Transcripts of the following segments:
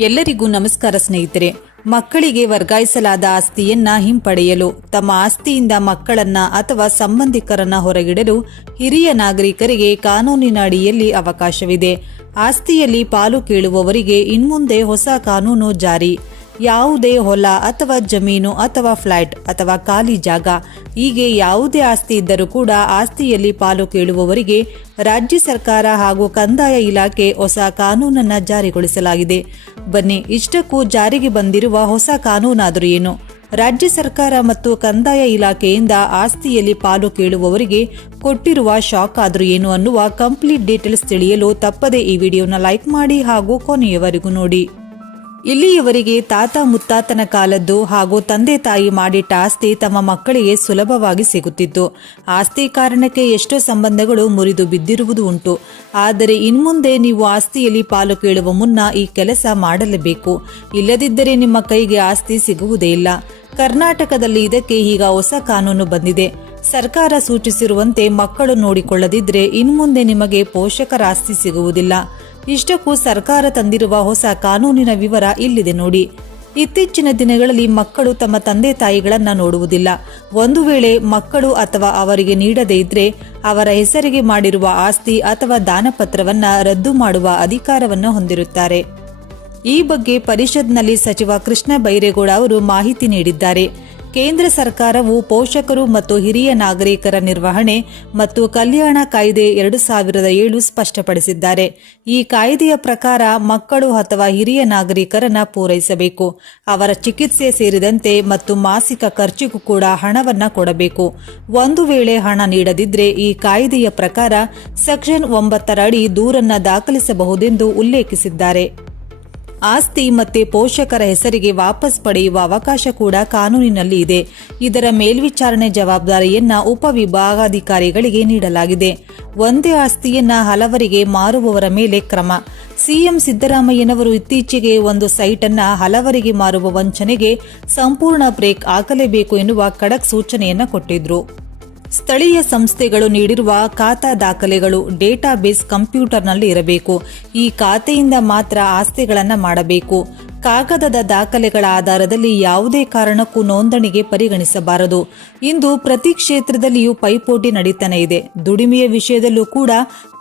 ಎಲ್ಲರಿಗೂ ನಮಸ್ಕಾರ ಸ್ನೇಹಿತರೆ. ಮಕ್ಕಳಿಗೆ ವರ್ಗಾಯಿಸಲಾದ ಆಸ್ತಿಯನ್ನ ಹಿಂಪಡೆಯಲು, ತಮ್ಮ ಆಸ್ತಿಯಿಂದ ಮಕ್ಕಳನ್ನ ಅಥವಾ ಸಂಬಂಧಿಕರನ್ನ ಹೊರಗಿಡಲು ಹಿರಿಯ ನಾಗರಿಕರಿಗೆ ಕಾನೂನಿನ ಅಡಿಯಲ್ಲಿ ಅವಕಾಶವಿದೆ. ಆಸ್ತಿಯಲ್ಲಿ ಪಾಲು ಕೇಳುವವರಿಗೆ ಇನ್ಮುಂದೆ ಹೊಸ ಕಾನೂನು ಜಾರಿ. ಯಾವುದೇ ಹೊಲ ಅಥವಾ ಜಮೀನು ಅಥವಾ ಫ್ಲ್ಯಾಟ್ ಅಥವಾ ಖಾಲಿ ಜಾಗ, ಹೀಗೆ ಯಾವುದೇ ಆಸ್ತಿ ಇದ್ದರೂ ಕೂಡ ಆಸ್ತಿಯಲ್ಲಿ ಪಾಲು ಕೇಳುವವರಿಗೆ ರಾಜ್ಯ ಸರ್ಕಾರ ಹಾಗೂ ಕಂದಾಯ ಇಲಾಖೆ ಹೊಸ ಕಾನೂನನ್ನ ಜಾರಿಗೊಳಿಸಲಾಗಿದೆ. ಬನ್ನಿ, ಇಷ್ಟಕ್ಕೂ ಜಾರಿಗೆ ಬಂದಿರುವ ಹೊಸ ಕಾನೂನಾದರೂ ಏನು? ರಾಜ್ಯ ಸರ್ಕಾರ ಮತ್ತು ಕಂದಾಯ ಇಲಾಖೆಯಿಂದ ಆಸ್ತಿಯಲ್ಲಿ ಪಾಲು ಕೇಳುವವರಿಗೆ ಕೊಟ್ಟಿರುವ ಶಾಕ್ ಆದರೂ ಏನು ಅನ್ನುವ ಕಂಪ್ಲೀಟ್ ಡೀಟೇಲ್ಸ್ ತಿಳಿಯಲು ತಪ್ಪದೆ ಈ ವಿಡಿಯೋನ ಲೈಕ್ ಮಾಡಿ ಹಾಗೂ ಕೊನೆಯವರೆಗೂ ನೋಡಿ. ಇಲ್ಲಿಯವರೆಗೆ ತಾತ ಮುತ್ತಾತನ ಕಾಲದ್ದು ಹಾಗೂ ತಂದೆ ತಾಯಿ ಮಾಡಿಟ್ಟ ಆಸ್ತಿ ತಮ್ಮ ಮಕ್ಕಳಿಗೆ ಸುಲಭವಾಗಿ ಸಿಗುತ್ತಿತ್ತು. ಆಸ್ತಿ ಕಾರಣಕ್ಕೆ ಎಷ್ಟೋ ಸಂಬಂಧಗಳು ಮುರಿದು ಬಿದ್ದಿರುವುದು ಉಂಟು. ಆದರೆ ಇನ್ಮುಂದೆ ನೀವು ಆಸ್ತಿಯಲ್ಲಿ ಪಾಲು ಕೇಳುವ ಮುನ್ನ ಈ ಕೆಲಸ ಮಾಡಲೇಬೇಕು. ಇಲ್ಲದಿದ್ದರೆ ನಿಮ್ಮ ಕೈಗೆ ಆಸ್ತಿ ಸಿಗುವುದೇ ಇಲ್ಲ. ಕರ್ನಾಟಕದಲ್ಲಿ ಇದಕ್ಕೆ ಈಗ ಹೊಸ ಕಾನೂನು ಬಂದಿದೆ. ಸರ್ಕಾರ ಸೂಚಿಸಿರುವಂತೆ ಮಕ್ಕಳು ನೋಡಿಕೊಳ್ಳದಿದ್ರೆ ಇನ್ಮುಂದೆ ನಿಮಗೆ ಪೋಷಕರ ಆಸ್ತಿ ಸಿಗುವುದಿಲ್ಲ. ಇಷ್ಟಕ್ಕೂ ಸರ್ಕಾರ ತಂದಿರುವ ಹೊಸ ಕಾನೂನಿನ ವಿವರ ಇಲ್ಲಿದೆ ನೋಡಿ. ಇತ್ತೀಚಿನ ದಿನಗಳಲ್ಲಿ ಮಕ್ಕಳು ತಮ್ಮ ತಂದೆ ತಾಯಿಗಳನ್ನ ನೋಡುವುದಿಲ್ಲ. ಒಂದು ವೇಳೆ ಮಕ್ಕಳು ಅಥವಾ ಅವರಿಗೆ ನೀಡದೇ ಇದ್ರೆ ಅವರ ಹೆಸರಿಗೆ ಮಾಡಿರುವ ಆಸ್ತಿ ಅಥವಾ ದಾನಪತ್ರವನ್ನ ರದ್ದು ಮಾಡುವ ಅಧಿಕಾರವನ್ನು ಹೊಂದಿರುತ್ತಾರೆ. ಈ ಬಗ್ಗೆ ಪರಿಷತ್ನಲ್ಲಿ ಸಚಿವ ಕೃಷ್ಣ ಬೈರೇಗೌಡ ಅವರು ಮಾಹಿತಿ ನೀಡಿದ್ದಾರೆ. ಕೇಂದ್ರ ಸರ್ಕಾರವು ಪೋಷಕರು ಮತ್ತು ಹಿರಿಯ ನಾಗರಿಕರ ನಿರ್ವಹಣೆ ಮತ್ತು ಕಲ್ಯಾಣ ಕಾಯ್ದೆ ಎರಡು ಸಾವಿರದ ಏಳು ಸ್ಪಷ್ಟಪಡಿಸಿದ್ದಾರೆ. ಈ ಕಾಯ್ದೆಯ ಪ್ರಕಾರ ಮಕ್ಕಳು ಅಥವಾ ಹಿರಿಯ ನಾಗರಿಕರನ್ನ ಪೂರೈಸಬೇಕು. ಅವರ ಚಿಕಿತ್ಸೆ ಸೇರಿದಂತೆ ಮತ್ತು ಮಾಸಿಕ ಖರ್ಚಿಗೂ ಕೂಡ ಹಣವನ್ನ ಕೊಡಬೇಕು. ಒಂದು ವೇಳೆ ಹಣ ನೀಡದಿದ್ರೆ ಈ ಕಾಯ್ದೆಯ ಪ್ರಕಾರ ಸೆಕ್ಷನ್ ಒಂಬತ್ತರ ಅಡಿ ದೂರನ್ನ ದಾಖಲಿಸಬಹುದೆಂದು ಉಲ್ಲೇಖಿಸಿದ್ದಾರೆ. ಆಸ್ತಿ ಮತ್ತೆ ಪೋಷಕರ ಹೆಸರಿಗೆ ವಾಪಸ್ ಪಡೆಯುವ ಅವಕಾಶ ಕೂಡ ಕಾನೂನಿನಲ್ಲಿ ಇದೆ. ಇದರ ಮೇಲ್ವಿಚಾರಣೆ ಜವಾಬ್ದಾರಿಯನ್ನ ಉಪವಿಭಾಗಾಧಿಕಾರಿಗಳಿಗೆ ನೀಡಲಾಗಿದೆ. ಒಂದೇ ಆಸ್ತಿಯನ್ನ ಹಲವರಿಗೆ ಮಾರುವವರ ಮೇಲೆ ಕ್ರಮ. ಸಿಎಂ ಸಿದ್ದರಾಮಯ್ಯನವರು ಇತ್ತೀಚೆಗೆ ಒಂದು ಸೈಟ್ ಅನ್ನ ಹಲವರಿಗೆ ಮಾರುವ ವಂಚನೆಗೆ ಸಂಪೂರ್ಣ ಬ್ರೇಕ್ ಹಾಕಲೇಬೇಕು ಎನ್ನುವ ಖಡಕ್ ಸೂಚನೆಯನ್ನ ಕೊಟ್ಟಿದ್ರು. ಸ್ಥಳೀಯ ಸಂಸ್ಥೆಗಳು ನೀಡಿರುವ ಖಾತಾ ದಾಖಲೆಗಳು ಡೇಟಾಬೇಸ್ ಕಂಪ್ಯೂಟರ್ನಲ್ಲಿ ಇರಬೇಕು. ಈ ಖಾತೆಯಿಂದ ಮಾತ್ರ ಆಸ್ತಿಗಳನ್ನು ಮಾಡಬೇಕು. ಕಾಗದದ ದಾಖಲೆಗಳ ಆಧಾರದಲ್ಲಿ ಯಾವುದೇ ಕಾರಣಕ್ಕೂ ನೋಂದಣಿಗೆ ಪರಿಗಣಿಸಬಾರದು. ಇಂದು ಪ್ರತಿ ಕ್ಷೇತ್ರದಲ್ಲಿಯೂ ಪೈಪೋಟಿ ನಡೀತಾನೆ ಇದೆ. ದುಡಿಮೆಯ ವಿಷಯದಲ್ಲೂ ಕೂಡ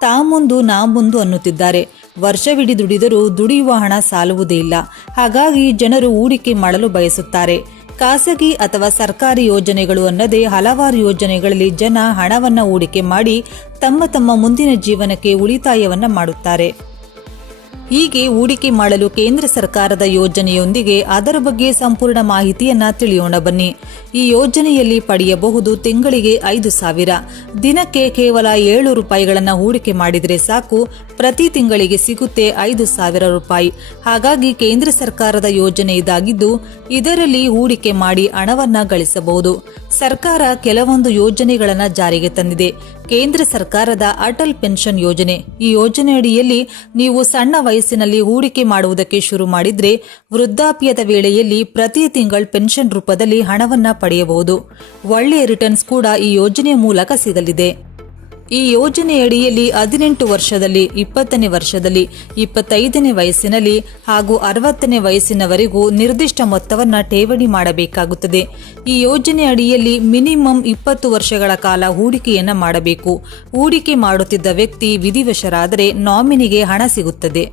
ತಾ ಮುಂದು ನಾ ಮುಂದು ಅನ್ನುತ್ತಿದ್ದಾರೆ ವರ್ಷವಿಡೀ ದುಡಿದರೂ ದುಡಿಯುವ ಹಣ ಸಾಲುವುದೇ ಇಲ್ಲ. ಹಾಗಾಗಿ ಜನರು ಹೂಡಿಕೆ ಮಾಡಲು ಬಯಸುತ್ತಾರೆ. ಖಾಸಗಿ ಅಥವಾ ಸರ್ಕಾರಿ ಯೋಜನೆಗಳು ಅನ್ನದೇ ಹಲವಾರು ಯೋಜನೆಗಳಲ್ಲಿ ಜನ ಹಣವನ್ನು ಹೂಡಿಕೆ ಮಾಡಿ ತಮ್ಮ ತಮ್ಮ ಮುಂದಿನ ಜೀವನಕ್ಕೆ ಉಳಿತಾಯವನ್ನ ಮಾಡುತ್ತಾರೆ. ಹೀಗೆ ಹೂಡಿಕೆ ಮಾಡಲು ಕೇಂದ್ರ ಸರ್ಕಾರದ ಯೋಜನೆಯೊಂದಿಗೆ ಅದರ ಬಗ್ಗೆ ಸಂಪೂರ್ಣ ಮಾಹಿತಿಯನ್ನ ತಿಳಿಯೋಣ ಬನ್ನಿ. ಈ ಯೋಜನೆಯಲ್ಲಿ ಪಡೆಯಬಹುದು ತಿಂಗಳಿಗೆ ಐದು ಸಾವಿರ. ದಿನಕ್ಕೆ ಕೇವಲ ಏಳು ರೂಪಾಯಿಗಳನ್ನ ಹೂಡಿಕೆ ಮಾಡಿದರೆ ಸಾಕು. ಪ್ರತಿ ತಿಂಗಳಿಗೆ ಸಿಗುತ್ತೆ ಐದು ಸಾವಿರ ರೂಪಾಯಿ. ಹಾಗಾಗಿ ಕೇಂದ್ರ ಸರ್ಕಾರದ ಯೋಜನೆ ಇದಾಗಿದ್ದು, ಇದರಲ್ಲಿ ಹೂಡಿಕೆ ಮಾಡಿ ಹಣವನ್ನ ಗಳಿಸಬಹುದು. ಸರ್ಕಾರ ಕೆಲವೊಂದು ಯೋಜನೆಗಳನ್ನು ಜಾರಿಗೆ ತಂದಿದೆ. ಕೇಂದ್ರ ಸರ್ಕಾರದ ಅಟಲ್ ಪೆನ್ಷನ್ ಯೋಜನೆ. ಈ ಯೋಜನೆಯಡಿಯಲ್ಲಿ ನೀವು ಸಣ್ಣ ವಯಸ್ಸಿನಲ್ಲಿ ಹೂಡಿಕೆ ಮಾಡುವುದಕ್ಕೆ ಶುರು ಮಾಡಿದ್ರೆ ವೃದ್ಧಾಪ್ಯದ ವೇಳೆಯಲ್ಲಿ ಪ್ರತಿ ತಿಂಗಳ ಪೆನ್ಷನ್ ರೂಪದಲ್ಲಿ ಹಣವನ್ನ ಪಡೆಯಬಹುದು. ಒಳ್ಳೆಯ ರಿಟರ್ನ್ಸ್ ಕೂಡ ಈ ಯೋಜನೆಯ ಮೂಲಕ ಸಿಗಲಿದೆ. ಈ ಯೋಜನೆಯಡಿಯಲ್ಲಿ ಹದಿನೆಂಟು ವರ್ಷದಲ್ಲಿ, ಇಪ್ಪತ್ತನೇ ವರ್ಷದಲ್ಲಿ, ಇಪ್ಪತ್ತೈದನೇ ವಯಸ್ಸಿನಲ್ಲಿ ಹಾಗೂ ಅರವತ್ತನೇ ವಯಸ್ಸಿನವರೆಗೂ ನಿರ್ದಿಷ್ಟ ಮೊತ್ತವನ್ನು ಠೇವಣಿ ಮಾಡಬೇಕಾಗುತ್ತದೆ. ಈ ಯೋಜನೆ ಅಡಿಯಲ್ಲಿ ಮಿನಿಮಮ್ ಇಪ್ಪತ್ತು ವರ್ಷಗಳ ಕಾಲ ಹೂಡಿಕೆಯನ್ನ ಮಾಡಬೇಕು. ಹೂಡಿಕೆ ಮಾಡುತ್ತಿದ್ದ ವ್ಯಕ್ತಿ ವಿಧಿವಶರಾದರೆ ನಾಮಿನಿಗೆ ಹಣ ಸಿಗುತ್ತದೆ.